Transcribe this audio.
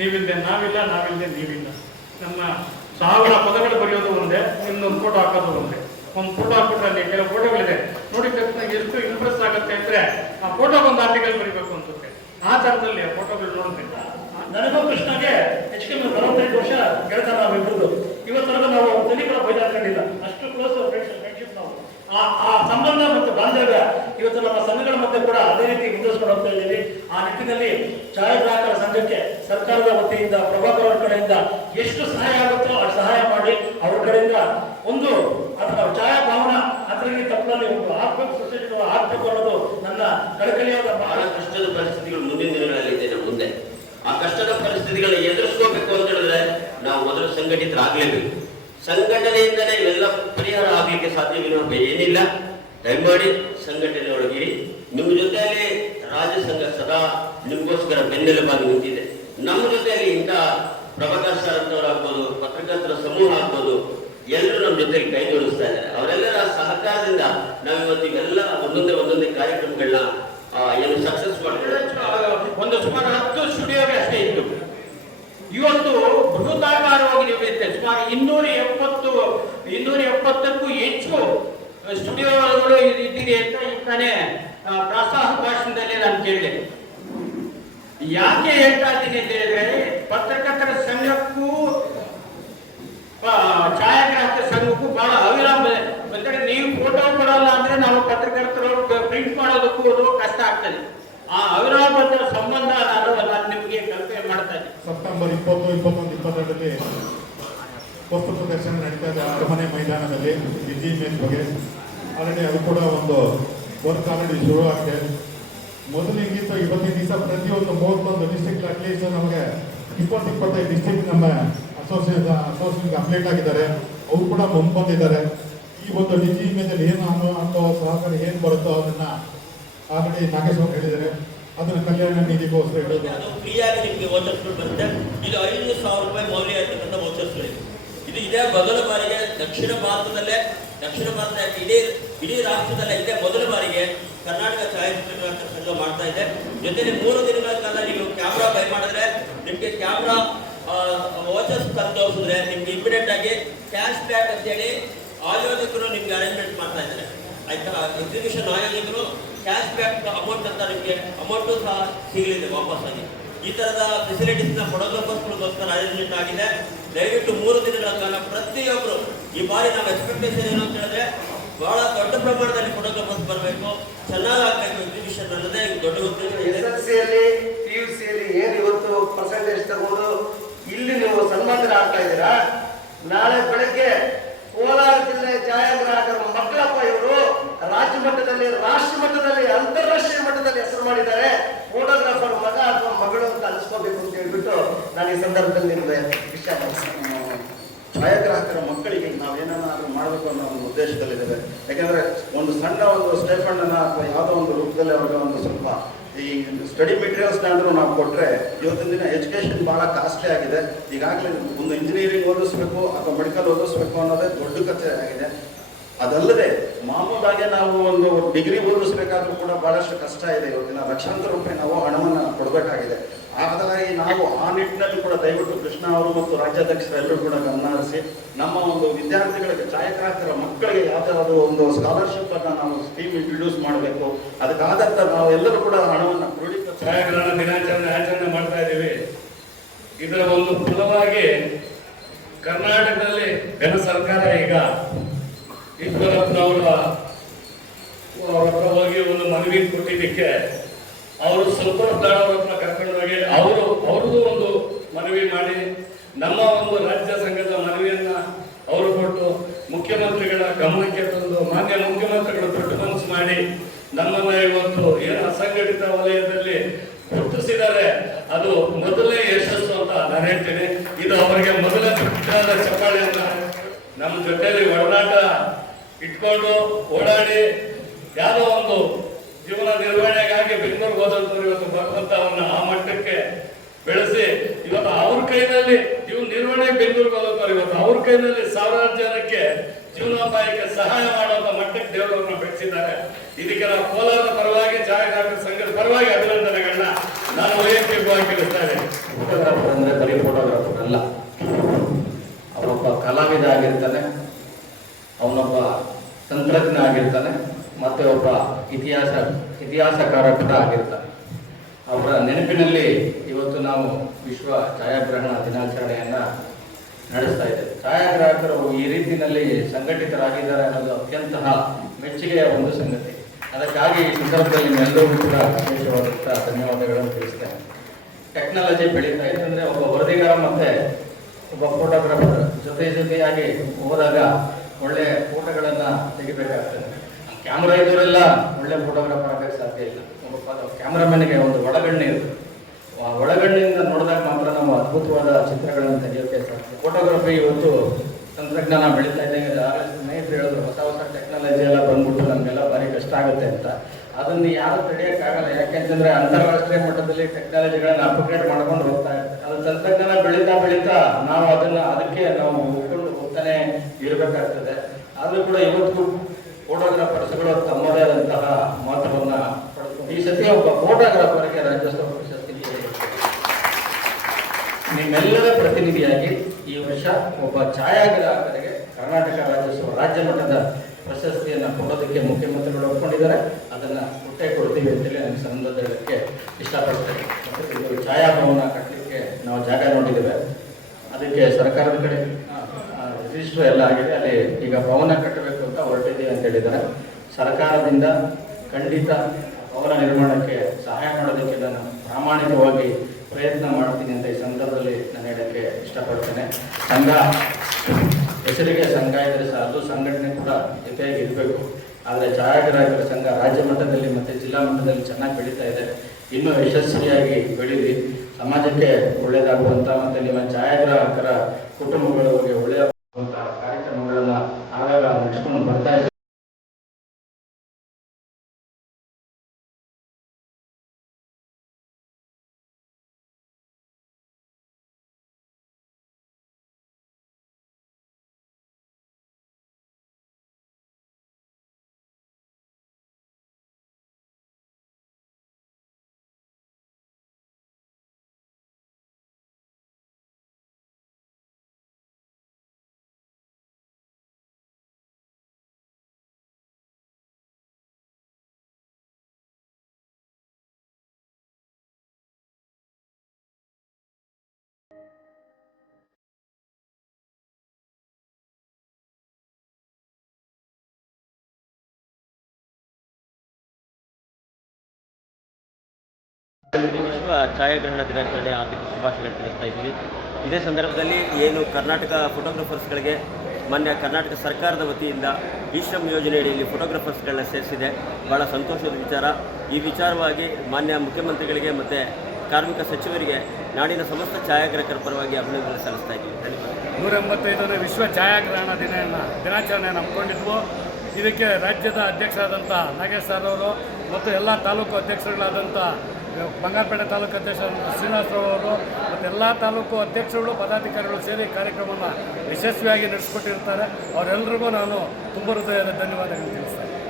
ನೀವಿಲ್ಲದೆ ನಾವಿಲ್ಲ ನಾವಿಲ್ಲದೆ ನೀವಿಲ್ಲ. ನಮ್ಮ ಸಾವಿರ ಪದಗಳು ಬರೆಯೋದು ಒಂದೇ, ಇನ್ನೊಂದು ಫೋಟೋ ಹಾಕೋದು ಒಂದೇ. ಒಂದು ಫೋಟೋ ಹಾಕ್ಬಿಟ್ರೆ ಅಲ್ಲಿ ಕೆಲವು ಫೋಟೋಗಳಿದೆ ನೋಡಿದ ತಕ್ಷಣ ಎಷ್ಟು ಇಂಪ್ರೆಸ್ ಆಗುತ್ತೆ ಅಂದ್ರೆ ಆ ಫೋಟೋ ಒಂದು ಆರ್ಟಿಕಲ್ ಬರೀಬೇಕು ಅನ್ಸುತ್ತೆ ಆ ಥರದಲ್ಲಿ ಆ ಫೋಟೋಗಳು ನೋಡ್ತೀನಿ ನನಗೂ ಕೃಷ್ಣಗೆ ಹೆಚ್ಚು ಕಮ್ಮಿ ನಲವತ್ತೈದು ವರ್ಷ ಗೆಳತನ ನಾವಿಬ್ಬರದು ಇವತ್ತರೆಗೂ ನಾವು ತನಿಗಳ ಬೈದಾಕೊಂಡಿಲ್ಲ ಅಷ್ಟು ಕ್ಲೋಸ್ ಫ್ರೆಂಡ್ಶಿಪ್ ನಾವು. ಆ ಆ ಸಂಬಂಧ ಮತ್ತು ಬಾಂಧವ್ಯ ಇವತ್ತು ನಮ್ಮ ಸಂಘಗಳ ಮಧ್ಯೆ ಕೂಡ ಅದೇ ರೀತಿ ಮುಂದುವರಿಸ್ಕೊಂಡು ಹೋಗ್ತಾ ಇದ್ದೀವಿ. ಆ ನಿಟ್ಟಿನಲ್ಲಿ ಛಾಯಾಗ್ರಾಹಕರ ಸಂಘಕ್ಕೆ ಸರ್ಕಾರದ ವತಿಯಿಂದ, ಪ್ರಭಾಕರ್ ಅವರ ಕಡೆಯಿಂದ ಎಷ್ಟು ಸಹಾಯ ಆಗುತ್ತೋ ಅಷ್ಟು ಸಹಾಯ ಮಾಡಿ ಅವ್ರ ಕಡೆಯಿಂದ ಒಂದು ಅದರ ಛಾಯಾ ಭಾವನ ಅದರಲ್ಲಿ ತಪ್ಪಲ್ಲಿ ಒಂದು ಆಗ್ಬೇಕು ಸೊಸೈಟಿ ಆಗ್ಬೇಕು ಅನ್ನೋದು ನನ್ನ ಕಳಕಳಿಯಾದ ಬಹಳ ಕಷ್ಟದ ಪರಿಸ್ಥಿತಿಗಳು ಮುಂದಿನ ದಿನಗಳಲ್ಲಿ ಇದೆ ಮುಂದೆ. ಆ ಕಷ್ಟದ ಪರಿಸ್ಥಿತಿಗಳನ್ನು ಎದುರಿಸ್ಕೋಬೇಕು ಅಂತ ಹೇಳಿದ್ರೆ ನಾವು ಮೊದಲು ಸಂಘಟಿತರಾಗಲೇಬೇಕು. ಸಂಘಟನೆಯಿಂದಲೇ ಇವೆಲ್ಲ ಪರಿಹಾರ ಆಗಲಿಕ್ಕೆ ಸಾಧ್ಯವಿರೋ ಏನಿಲ್ಲ. ದಯಮಾಡಿ ಸಂಘಟನೆ ಒಳಗಿರಿ ನಿಮ್ಮ ಜೊತೆಯಲ್ಲಿ ರಾಜ್ಯ ಸಂಘ ಸದಾ ನಿಮಗೋಸ್ಕರ ಬೆನ್ನೆಲುಬಾಗಿ ನಿಂತಿದೆ. ನಮ್ಮ ಜೊತೆಯಲ್ಲಿ ಇಂಥ ಪ್ರಭಾಕರ್ ಸರ್ ಆಗ್ಬೋದು ಪತ್ರಕರ್ತರ ಸಮೂಹ ಆಗ್ಬೋದು, ಎಲ್ಲರೂ ನಮ್ಮ ಜೊತೆಗೆ ಕೈ ಜೋಡಿಸ್ತಾ ಇದ್ದಾರೆ. ಅವರೆಲ್ಲರ ಸಹಕಾರದಿಂದ ನಾವು ಇವತ್ತು ಇವೆಲ್ಲ ಒಂದೊಂದೇ ಒಂದೊಂದೇ ಕಾರ್ಯಕ್ರಮಗಳನ್ನ ಏನು ಸಕ್ಸಸ್ ಮಾಡ್ತಾರೆ ಒಂದು ಸುಮಾರು ಹತ್ತು ಸ್ಟುಡಿಯೋಗೆ ಅಷ್ಟೇ ಇತ್ತು. ಇವತ್ತು ಬೃಹದಾಕಾರವಾಗಿ ನಿರ್ಮಿಸಿದೆ ಸುಮಾರು ಇನ್ನೂರ ಎಪ್ಪತ್ತು, ಇನ್ನೂರ ಎಪ್ಪತ್ತಕ್ಕೂ ಹೆಚ್ಚು ಸ್ಟುಡಿಯೋಗಳು ಇದ್ದೀರಿ ಅಂತ ಈಗ ಪ್ರಾಸ್ತಾವ ಭಾಷಣದಲ್ಲಿ ನಾನು ಕೇಳಿದೆ. ಯಾಕೆ ಹೇಳ್ತಾ ಇದ್ದೀನಿ ಅಂತ ಹೇಳಿದ್ರೆ, ಪತ್ರಕರ್ತರ ಸಂಘಕ್ಕೂ ಛಾಯಾಗ್ರಾಹಕರ ಸಂಘಕ್ಕೂ ಬಹಳ ಅವಿರಾಮ ಅಂದ್ರೆ ನೀವು ಫೋಟೋ ಕೊಡಲ್ಲ ಅಂದ್ರೆ ನಾವು ಪತ್ರಕರ್ತರು ಪ್ರಿಂಟ್ ಮಾಡೋದಕ್ಕೂ ಅದು ಕಷ್ಟ ಆಗ್ತದೆ. ಆ ಅವಿರಾಮದ ಸಂಬಂಧ ನಾನು ನಾನು ನಿಮಗೆ ಕಲ್ಪನೆ ಮಾಡ್ತಾ ಇದ್ದೀನಿ. ಸೆಪ್ಟೆಂಬರ್ ಇಪ್ಪತ್ತು, ಇಪ್ಪತ್ತೊಂದು, ಇಪ್ಪತ್ತೆರಡರಲ್ಲಿ ವಸ್ತು ಪ್ರದರ್ಶನ ನಡೀತಾ ಇದೆ ಅರಮನೆ ಮೈದಾನದಲ್ಲಿ, ಡಿಜಿ ಮೇಲ್ ಬಗ್ಗೆ. ಆಲ್ರೆಡಿ ಅದು ಕೂಡ ಒಂದು ವರ್ಕ್ ಆಲ್ರೆಡಿ ಶುರುವಾಗಿದೆ ಮೊದಲಿಗಿಂತ ಇವತ್ತಿನ ದಿವಸ ಡಿಸ್ಟ್ರಿಕ್ಟ್ ಅಟ್ಲೀಸ್ಟ್ ನಮಗೆ ಇಪ್ಪತ್ತು ಇಪ್ಪತ್ತೈದು ಡಿಸ್ಟ್ರಿಕ್ಟ್ ನಮ್ಮ ಅಸೋಸಿಯೇಷನ್ ಅಸೋಸಿಯೇಷನ್ಗೆ ಅಪ್ಲೇಟ್ ಆಗಿದ್ದಾರೆ. ಅವರು ಕೂಡ ಮುಂದೆ ಬಂದಿದ್ದಾರೆ ಈ ಒಂದು ಡಿಜಿ ಇಮೇಜಲ್ಲಿ ಏನು ಅನ್ನೋ ಅನ್ನೋ ಸಹಕಾರ ಏನು ಬರುತ್ತೋ ಅದನ್ನ ಆಲ್ರೆಡಿ ನಾಗೇಶ್ ಅವರು ಹೇಳಿದ್ದಾರೆ. ಅದನ್ನು ಕಲ್ಯಾಣ ನಿಧಿಗೋಸ್ಕರ ಹೇಳೋದು. ಅದು ಫ್ರೀಯಾಗಿ ನಿಮಗೆ ವೋಚರ್ಸ್ಗಳು ಬರುತ್ತೆ. ಇದು ಐದು ಸಾವಿರ ರೂಪಾಯಿ ಮೌಲ್ಯ ಇರತಕ್ಕಂಥ ವೋಚರ್ಸ್ಗಳಿವೆ ಇದು. ಇದೇ ಮೊದಲ ಬಾರಿಗೆ ದಕ್ಷಿಣ ಭಾರತದಲ್ಲೇ ದಕ್ಷಿಣ ಭಾರತ ಇಡೀ ಇಡೀ ರಾಷ್ಟ್ರದಲ್ಲೇ ಇದೇ ಮೊದಲ ಬಾರಿಗೆ ಕರ್ನಾಟಕ ಛಾಯಾಚಿತ್ರಗ್ರಾಹಕರ ಸಂಘ ಮಾಡ್ತಾ ಇದೆ. ಜೊತೆಗೆ ಮೂರು ದಿನಗಳ ಕಾಲ ನೀವು ಕ್ಯಾಮ್ರಾ ಬೈ ಮಾಡಿದ್ರೆ ನಿಮಗೆ ಕ್ಯಾಮ್ರಾ ವಾಚಸ್ ತೋರಿಸಿದ್ರೆ ನಿಮ್ಗೆ ಇಮಿಡಿಯೇಟ್ ಆಗಿ ಕ್ಯಾಶ್ ಬ್ಯಾಕ್ ಅಂತೇಳಿ ಆಯೋಜಕರು ನಿಮ್ಗೆ ಅರೇಂಜ್ಮೆಂಟ್ ಮಾಡ್ತಾ ಇದ್ದಾರೆ. ಆಯ್ತಾ? ಎಕ್ಸಿಬಿಷನ್ ಆಯೋಜಕರು ಕ್ಯಾಶ್ ಬ್ಯಾಕ್ ಅಮೌಂಟ್ ಅಂತ ನಿಮಗೆ ಅಮೌಂಟು ಸಹ ಸಿಗಲಿದೆ ವಾಪಸ್ಸಾಗಿ ಈ ತರದ ಫೆಸಿಲಿಟೀಸ್ನ ಫೋಟೋಗ್ರಾಫರ್ಸ್ಗಳಿಗೋಸ್ಕರ ಅರೇಂಜ್ಮೆಂಟ್ ಆಗಿದೆ. ದಯವಿಟ್ಟು ಮೂರು ದಿನಗಳ ಕಾಲ ಪ್ರತಿಯೊಬ್ಬರು ಈ ಬಾರಿ ನಾವು ಎಕ್ಸ್ಪೆಕ್ಟೇಷನ್ ಏನು ಅಂತ ಹೇಳಿದ್ರೆ ಬಹಳ ದೊಡ್ಡ ಪ್ರಮಾಣದಲ್ಲಿ ಫೋಟೋಗ್ರಾಫರ್ಸ್ ಬರಬೇಕು. ಚೆನ್ನಾಗಿ ಆಗ್ಬೇಕು ಎಕ್ಸಿಬಿಷನ್ ಅನ್ನೋದೇ ದೊಡ್ಡ ಎಸ್ ಎಲ್ ಪಿ ಯು ಸಿಯಲ್ಲಿ ಏನು ಇವತ್ತು ಪರ್ಸೆಂಟೇಜ್ ತಗೊಂಡು ಇಲ್ಲಿ ನೀವು ಸನ್ಮಾನ ಆಗ್ತಾ ಇದ್ದೀರಾ? ನಾಳೆ ಬೆಳಗ್ಗೆ ಕೋಲಾರ ಜಿಲ್ಲೆ ಛಾಯಾಗ್ರಾಹಕರ ಮಕ್ಕಳಪ್ಪ ಇವರು ರಾಜ್ಯ ಮಟ್ಟದಲ್ಲಿ ರಾಷ್ಟ್ರ ಮಟ್ಟದಲ್ಲಿ ಅಂತಾರಾಷ್ಟ್ರೀಯ ಮಟ್ಟದಲ್ಲಿ ಹೆಸರು ಮಾಡಿದ್ದಾರೆ. ಫೋಟೋಗ್ರಾಫರ್ ಮಗ ಅಥವಾ ಮಗಳು ಅಂತ ಅನಿಸ್ಕೋಬೇಕು ಅಂತ ಹೇಳ್ಬಿಟ್ಟು ನಾನು ಈ ಸಂದರ್ಭದಲ್ಲಿ ನಿಮಗೆ ವಿಷಯ ಛಾಯಾಗ್ರಾಹಕರ ಮಕ್ಕಳಿಗೆ ನಾವೇನಾದ್ರೂ ಮಾಡಬೇಕು ಅನ್ನೋ ಒಂದು ಉದ್ದೇಶದಲ್ಲಿದ್ದೇವೆ. ಯಾಕಂದ್ರೆ ಒಂದು ಸಣ್ಣ ಒಂದು ಸ್ಟೈಫಂಡನ್ನು ಅಥವಾ ಯಾವುದೋ ಒಂದು ರೂಪದಲ್ಲಿ ಅವರಿಗೆ ಒಂದು ಸ್ವಲ್ಪ ಈ ಸ್ಟಡಿ ಮೆಟೀರಿಯಲ್ಸ್ ಆದ್ರೂ ನಾವು ಕೊಟ್ಟರೆ ಇವತ್ತಿನ ದಿನ ಎಜುಕೇಶನ್ ಬಹಳ ಕಾಸ್ಟ್ಲಿ ಆಗಿದೆ. ಈಗಾಗಲೇ ಒಂದು ಇಂಜಿನಿಯರಿಂಗ್ ಓದಿಸ್ಬೇಕು ಅಥವಾ ಮೆಡಿಕಲ್ ಓದಿಸ್ಬೇಕು ಅನ್ನೋದೇ ದೊಡ್ಡ ಕಥೆ ಆಗಿದೆ. ಅದಲ್ಲದೆ ಮಾಮೂಲಾಗಿ ನಾವು ಒಂದು ಡಿಗ್ರಿ ಓದಿಸ್ಬೇಕಾದ್ರೂ ಕೂಡ ಬಹಳಷ್ಟು ಕಷ್ಟ ಇದೆ. ಇವತ್ತಿನ ಲಕ್ಷಾಂತರ ರೂಪಾಯಿ ನಾವು ಹಣವನ್ನು ಕೊಡಬೇಕಾಗಿದೆ. ಹಾಗಾಗಿ ನಾವು ಆ ನಿಟ್ಟಿನಲ್ಲಿ ಕೂಡ ದಯವಿಟ್ಟು ಕೃಷ್ಣ ಅವರು ಮತ್ತು ರಾಜ್ಯಾಧ್ಯಕ್ಷರೆಲ್ಲರೂ ಕೂಡ ಗಮನ ಹರಿಸಿ ನಮ್ಮ ಒಂದು ವಿದ್ಯಾರ್ಥಿಗಳಿಗೆ, ಛಾಯಾಗ್ರಾಹಕರ ಮಕ್ಕಳಿಗೆ ಯಾವ್ದಾದ್ರು ಒಂದು ಸ್ಕಾಲರ್ಶಿಪ್ ಅನ್ನ ನಾವು ಸ್ಕೀಮ್ ಇಂಟ್ರೊಡ್ಯೂಸ್ ಮಾಡಬೇಕು. ಅದಕ್ಕಾದಂತ ನಾವು ಎಲ್ಲರೂ ಕೂಡ ಹಣವನ್ನು ಛಾಯಾಗ್ರಹಣ ದಿನಾಚರಣೆ ಆಚರಣೆ ಮಾಡ್ತಾ ಇದ್ದೀವಿ. ಇದರ ಒಂದು ಫಲವಾಗಿ ಕರ್ನಾಟಕದಲ್ಲಿ ಜನ ಸರ್ಕಾರ ಈಗ ಈಶ್ವರಪ್ಪನವರ ಹೋಗಿ ಒಂದು ಮನವಿ ಕೊಟ್ಟಿದ್ದಕ್ಕೆ ಅವರು ಸ್ವಲ್ಪ ಹತ್ರ ಕರ್ಕೊಂಡು ಹೋಗಿ ಅವರು ಅವ್ರದ್ದು ಒಂದು ಮನವಿ ಮಾಡಿ, ನಮ್ಮ ಒಂದು ರಾಜ್ಯ ಸಂಘದ ಮನವಿಯನ್ನ ಅವರು ಕೊಟ್ಟು ಮುಖ್ಯಮಂತ್ರಿಗಳ ಗಮನಕ್ಕೆ ತಂದು, ಮಾನ್ಯ ಮುಖ್ಯಮಂತ್ರಿಗಳು ದೊಡ್ಡ ಮನಸ್ಸು ಮಾಡಿ ನಮ್ಮನ್ನ ಇವತ್ತು ಏನು ಅಸಂಘಟಿತ ವಲಯದಲ್ಲಿ ಗುರುತಿಸಿದ್ದಾರೆ ಅದು ಮೊದಲನೇ ಯಶಸ್ಸು ಅಂತ ನಾನು ಹೇಳ್ತೀನಿ. ಇದು ಅವರಿಗೆ ಮೊದಲ ದೊಡ್ಡದಾದ ಅಂತ ನಮ್ಮ ಜೊತೆಯಲ್ಲಿ ಒಡನಾಟ ಇಟ್ಕೊಂಡು ಓಡಾಡಿ, ಯಾವುದೋ ಒಂದು ಜೀವನ ನಿರ್ವಹಣೆಗಾಗಿ ಬೆಂಗಳೂರಿಗೆ ಹೋದಂತವ್ರು ಇವತ್ತು ಭಗವಂತ ಆ ಮಟ್ಟಕ್ಕೆ ಬೆಳೆಸಿ, ಇವತ್ತು ಅವ್ರ ಕೈನಲ್ಲಿ ಜೀವನ ನಿರ್ವಹಣೆ ಬೆಂಗಳೂರು ಹೋದಂತವ್ರು ಇವತ್ತು ಅವ್ರ ಕೈನಲ್ಲಿ ಸಾವಿರಾರು ಜನಕ್ಕೆ ಜೀವನೋಪಾಯಕ್ಕೆ ಸಹಾಯ ಮಾಡುವಂತ ಮಟ್ಟಕ್ಕೆ ದೇವರನ್ನ ಬೆಳೆಸಿದ್ದಾರೆ. ಇದಕ್ಕೆ ನಾವು ಕೋಲಾರದ ಪರವಾಗಿ ಛಾಯಾಗ್ರಾಹಕರ ಸಂಘದ ಪರವಾಗಿ ಅಭಿನಂದನೆಗಳನ್ನ ನಾನು ವೈಯಕ್ತಿಕವಾಗಿ ಫೋಟೋಗ್ರಾಫರ್ ಅಂದರೆ ಬರೀ ಫೋಟೋಗ್ರಾಫರ್ ಅಲ್ಲ. ಅವನೊಬ್ಬ ಕಲಾವಿದ ಆಗಿರ್ತಾನೆ, ಅವನೊಬ್ಬ ತಂತ್ರಜ್ಞ ಆಗಿರ್ತಾನೆ, ಮತ್ತೆ ಒಬ್ಬ ಇತಿಹಾಸ ಇತಿಹಾಸಕಾರ ಕೂಡ ಆಗಿರ್ತಾರೆ ಅವರ ನೆನಪಿನಲ್ಲಿ ಇವತ್ತು ನಾವು ವಿಶ್ವ ಛಾಯಾಗ್ರಹಣ ದಿನಾಚರಣೆಯನ್ನು ನಡೆಸ್ತಾ ಇದ್ದೇವೆ. ಛಾಯಾಗ್ರಾಹಕರು ಈ ರೀತಿಯಲ್ಲಿ ಸಂಘಟಿತರಾಗಿದ್ದಾರೆ ಅನ್ನೋದು ಅತ್ಯಂತ ಮೆಚ್ಚುಗೆಯ ಒಂದು ಸಂಗತಿ. ಅದಕ್ಕಾಗಿ ಈ ಸಂದರ್ಭದಲ್ಲಿ ಕೂಡ ವಿಶೇಷವಾದಂಥ ಧನ್ಯವಾದಗಳನ್ನು ತಿಳಿಸ್ತೇನೆ. ಟೆಕ್ನಾಲಜಿ ಬೆಳೀತಾ ಇದೆ ಅಂದ್ರೆ ಒಬ್ಬ ವರದಿಗಾರ ಮತ್ತೆ ಒಬ್ಬ ಫೋಟೋಗ್ರಾಫರ್ ಜೊತೆ ಜೊತೆಯಾಗಿ ಹೋದಾಗ ಒಳ್ಳೆ ಫೋಟೋಗಳನ್ನು ತೆಗಿಬೇಕಾಗ್ತದೆ. ಕ್ಯಾಮ್ರಾ ಇದ್ದವರೆಲ್ಲ ಒಳ್ಳೆ ಫೋಟೋಗ್ರಾಫರ್ ಆಗೋಕ್ಕೆ ಸಾಧ್ಯ ಇಲ್ಲ. ಕ್ಯಾಮ್ರಾಮನ್ಗೆ ಒಂದು ಒಳಗಣ್ಣೆ ಇರುತ್ತೆ. ಆ ಒಳಗಣ್ಣಿಂದ ನೋಡಿದಾಗ ಮಾತ್ರ ನಾವು ಅದ್ಭುತವಾದ ಚಿತ್ರಗಳನ್ನು ತೆಗೆಯೋಕೆ ಸಾಧ್ಯ. ಫೋಟೋಗ್ರಫಿ ಇವತ್ತು ತಂತ್ರಜ್ಞಾನ ಬೆಳೀತಾ ಆಗಲೇ ಸ್ನೇಹಿತರು ಹೇಳಿದ್ರು, ಹೊಸ ಹೊಸ ಟೆಕ್ನಾಲಜಿ ಎಲ್ಲ ಬಂದ್ಬಿಟ್ಟು ನಮಗೆಲ್ಲ ಭಾರಿ ಕಷ್ಟ ಆಗುತ್ತೆ ಅಂತ. ಅದನ್ನು ಯಾರು ತಡೆಯೋಕ್ಕಾಗಲ್ಲ ಯಾಕೆಂತಂದ್ರೆ ಅಂತಾರಾಷ್ಟ್ರೀಯ ಮಟ್ಟದಲ್ಲಿ ಟೆಕ್ನಾಲಜಿಗಳನ್ನು ಅಪ್ಗ್ರೇಡ್ ಮಾಡ್ಕೊಂಡು ಹೋಗ್ತಾ ಇರ್ತಾರೆ ಅದು ತಂತ್ರಜ್ಞಾನ ಬೆಳೀತಾ ಬೆಳೀತಾ ನಾವು ಅದನ್ನು ಅದಕ್ಕೆ ನಾವು ಹೋಗ್ತಾನೆ ಇರಬೇಕಾಗ್ತದೆ. ಆದರೂ ಕೂಡ ಇವತ್ತು ಫೋಟೋಗ್ರಾಫರ್ಸ್ಗಳು ತಮ್ಮದೇ ಆದಂತಹ ಪಡೆದುಕೊಂಡು ಈ ಸತಿ ಒಬ್ಬ ಫೋಟೋಗ್ರಾಫರ್ಗೆ ರಾಜ್ಯೋತ್ಸವ ಪ್ರಶಸ್ತಿ. ನಿಮ್ಮೆಲ್ಲರ ಪ್ರತಿನಿಧಿಯಾಗಿ ಈ ವರ್ಷ ಒಬ್ಬ ಛಾಯಾಗ್ರಾಹಕರಿಗೆ ಕರ್ನಾಟಕ ರಾಜ್ಯೋತ್ಸವ ರಾಜ್ಯ ಮಟ್ಟದ ಪ್ರಶಸ್ತಿಯನ್ನು ಕೊಡೋದಕ್ಕೆ ಮುಖ್ಯಮಂತ್ರಿಗಳು ಒಪ್ಕೊಂಡಿದ್ದಾರೆ. ಅದನ್ನ ಕೊಟ್ಟೆ ಕೊಡ್ತೀವಿ ಅಂತೇಳಿ ನನಗೆ ಸಂದರ್ಭಕ್ಕೆ ಇಷ್ಟಪಡ್ತೇನೆ. ಮತ್ತು ಛಾಯಾಭವನ ಕಟ್ಟಲಿಕ್ಕೆ ನಾವು ಜಾಗ ನೋಡಿದ್ದೇವೆ. ಅದಕ್ಕೆ ಸರ್ಕಾರದ ಕಡೆ ರಿಜಿಸ್ಟರ್ ಎಲ್ಲ ಆಗಿದೆ. ಅಲ್ಲಿ ಈಗ ಭವನ ಕಟ್ಟಬೇಕು. ಹೊರಟಿದ್ದೀವಿ ಅಂತ ಹೇಳಿದ್ದಾರೆ. ಸರ್ಕಾರದಿಂದ ಖಂಡಿತ ಅವರ ನಿರ್ಮಾಣಕ್ಕೆ ಸಹಾಯ ಮಾಡೋದಕ್ಕೆ ನಾನು ಪ್ರಾಮಾಣಿಕವಾಗಿ ಪ್ರಯತ್ನ ಮಾಡ್ತೀನಿ ಅಂತ ಈ ಸಂದರ್ಭದಲ್ಲಿ ನಾನು ಹೇಳಕ್ಕೆ ಇಷ್ಟಪಡ್ತೇನೆ. ಸಂಘ, ಹೆಸರಿಗೆ ಸಂಘ ಇದ್ರೆ ಅದು ಸಂಘಟನೆ ಕೂಡ ಜೊತೆಯಾಗಿ ಇರಬೇಕು ಆದರೆ ಛಾಯಾಗ್ರಾಹಕರ ಸಂಘ ರಾಜ್ಯ ಮಟ್ಟದಲ್ಲಿ ಮತ್ತು ಜಿಲ್ಲಾ ಮಟ್ಟದಲ್ಲಿ ಚೆನ್ನಾಗಿ ಬೆಳೀತಾ ಇದೆ. ಇನ್ನೂ ಯಶಸ್ವಿಯಾಗಿ ಬೆಳೀಲಿ. ಸಮಾಜಕ್ಕೆ ಒಳ್ಳೆಯದಾಗುವಂಥ ಮತ್ತು ನಿಮ್ಮ ಛಾಯಾಗ್ರಾಹಕರ ಕುಟುಂಬಗಳಿಗೆ ಒಳ್ಳೆಯದಾಗುವಂಥ ಛಾಯಾಗ್ರಹಣ ದಿನಾಚರಣೆ ಆರ್ಥಿಕ ಶುಭಾಶಯಗಳು ತಿಳಿಸ್ತಾ ಇದ್ದೀವಿ. ಇದೇ ಸಂದರ್ಭದಲ್ಲಿ ಏನು ಕರ್ನಾಟಕ ಫೋಟೋಗ್ರಫರ್ಸ್ಗಳಿಗೆ, ಮಾನ್ಯ ಕರ್ನಾಟಕ ಸರ್ಕಾರದ ವತಿಯಿಂದ ಈ ಶ್ರಮ್ ಯೋಜನೆಯಡಿಯಲ್ಲಿ ಫೋಟೋಗ್ರಫರ್ಸ್ಗಳನ್ನ ಸೇರಿಸಿದೆ. ಭಾಳ ಸಂತೋಷದ ವಿಚಾರ. ಈ ವಿಚಾರವಾಗಿ ಮಾನ್ಯ ಮುಖ್ಯಮಂತ್ರಿಗಳಿಗೆ ಮತ್ತು ಕಾರ್ಮಿಕ ಸಚಿವರಿಗೆ ನಾಡಿನ ಸಮಸ್ತ ಛಾಯಾಗ್ರಾಹಕರ ಪರವಾಗಿ ಅಭಿನಂದನೆ ಸಲ್ಲಿಸ್ತಾ ಇದ್ದೀವಿ. ಧನ್ಯವಾದ ನೂರ ಎಂಬತ್ತೈದನೇ ವಿಶ್ವ ಛಾಯಾಗ್ರಹಣ ದಿನ ದಿನಾಚರಣೆಯನ್ನು ಹಮ್ಮಿಕೊಂಡಿದ್ವು ಇದಕ್ಕೆ ರಾಜ್ಯದ ಅಧ್ಯಕ್ಷರಾದಂಥ ನಾಗೇಶ್ ಸರ್ ಅವರು ಮತ್ತು ಎಲ್ಲ ತಾಲೂಕು ಅಧ್ಯಕ್ಷರುಗಳಾದಂಥ ಬಂಗಾರಪೇಟೆ ತಾಲೂಕು ಅಧ್ಯಕ್ಷ ಶ್ರೀನಿವಾಸರಾವ್ ಅವರು ಮತ್ತು ಎಲ್ಲ ತಾಲೂಕು ಅಧ್ಯಕ್ಷರುಗಳು, ಪದಾಧಿಕಾರಿಗಳು ಸೇರಿ ಕಾರ್ಯಕ್ರಮವನ್ನು ಯಶಸ್ವಿಯಾಗಿ ನಡೆಸಿಕೊಟ್ಟಿರ್ತಾರೆ ಅವರೆಲ್ಲರಿಗೂ ನಾನು ತುಂಬ ಹೃದಯದ ಧನ್ಯವಾದಗಳು ತಿಳಿಸ್ತೇನೆ.